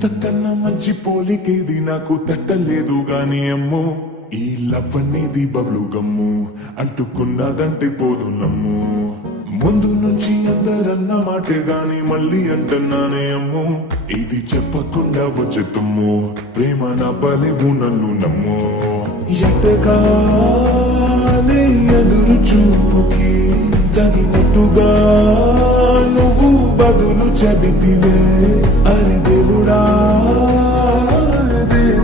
ఇంతకన్నా మంచి పోలికేది నాకు తట్టలేదు గాని అమ్మో ఈ లవ్ అనేది బబ్లు గమ్ము అంటుకున్నదంటే పోదు నమ్ము ముందు నుంచి అందరన్న మాటే గాని మళ్ళీ అంటున్నానే అమ్ము ఇది చెప్పకుండా వచ్చే తుమ్ము ప్రేమ నా పలివు నన్ను నమ్ము ఎట్టగానే ఎదురు చూపుకి తగినట్టుగా నువ్వు బదులు చెబితివే అరే దేవుడా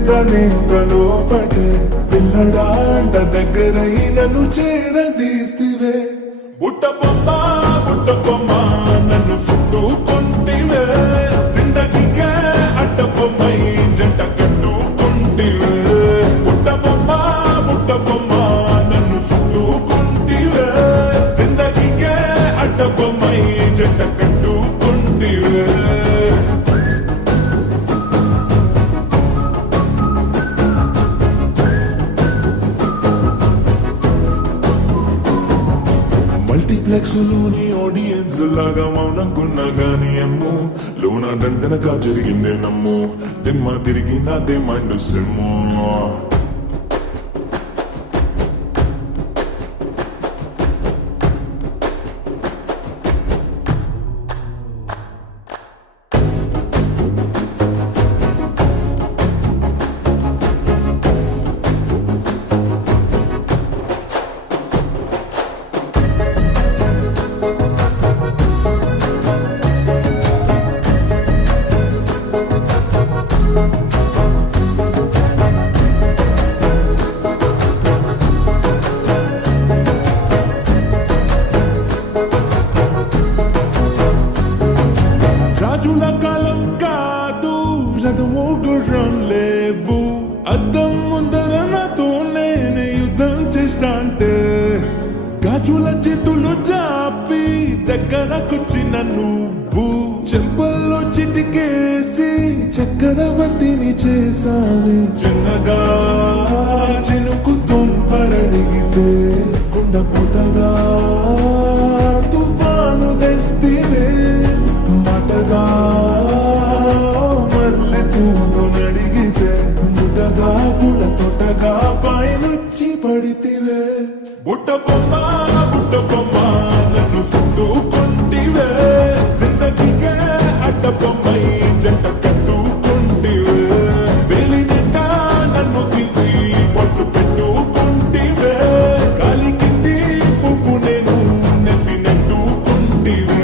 తనేకలో పడే పిల్లడాంట దగ్గరై నన్ను చేరదీస్తివే బుట్ట బొమ్మ నన్ను చుట్టుకుంటివే జిందగీకే అడ్డ బొమ్మై జంట కట్టుకుంటివే బుట్ట బొమ్మ నన్ను చుట్టుకుంటివే జిందగీకే అడ్డ బొమ్మై జంట కట్టుకుంటివే మల్టీప్లెక్స్ లోని ఆడియన్స్ లాగా మౌనంకున్నా గానీ అమ్ము లోన దండనగా జరిగిందే నమ్ము దిమ్మ తిరిగి నాదే మైండ్ సిమ్ము రాజుల కాలం కాదు రథము గుర్రం లేవు అద్దం ముందర నాతో నేనే యుద్ధం చేస్తా అంటే గాజుల చేతులు చాపి దగ్గరకొచ్చిన నువ్వు చెంపల్లో చిటికేసి చక్రవర్తిని చేసావి చిన్నగా చినుకు తుంపరడిగితే కుండపోతగా తుఫాను తెస్తివే మాటగా మల్లె పువ్వు నడిగితే ముదగా పుల తోటగా పైనుచ్చి పడితివే బుట్ట బొమ్మ నన్ను చుట్టుకుంటివే జిందగీకే అడ్డ బొమ్మై జంట కట్టుకుంటివే వేలి నిండా నన్ను తీసి పట్టు పెట్టుకుంటివే కాలి కింది పువ్వు నేను నెత్తి నెట్టుకుంటివే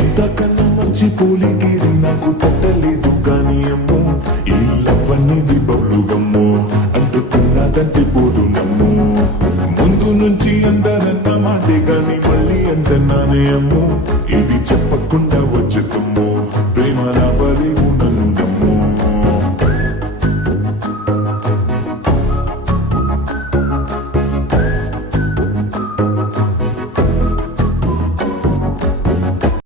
ఇంతకన్నా మంచి పోలికేది నాకు తట్టలేదు గాని అమ్మో ఈ లవ్ అనేది బబ్లు గమ్ము అంటుకున్నదంటే పోదు నమ్ము ముందు నుంచి అందరన్న మాటే గాని మళ్ళీ అంటున్నానే అమ్ము ఇది చెప్పకుండా వచ్చే తుమ్ము ప్రేమ నా పలివు నన్ను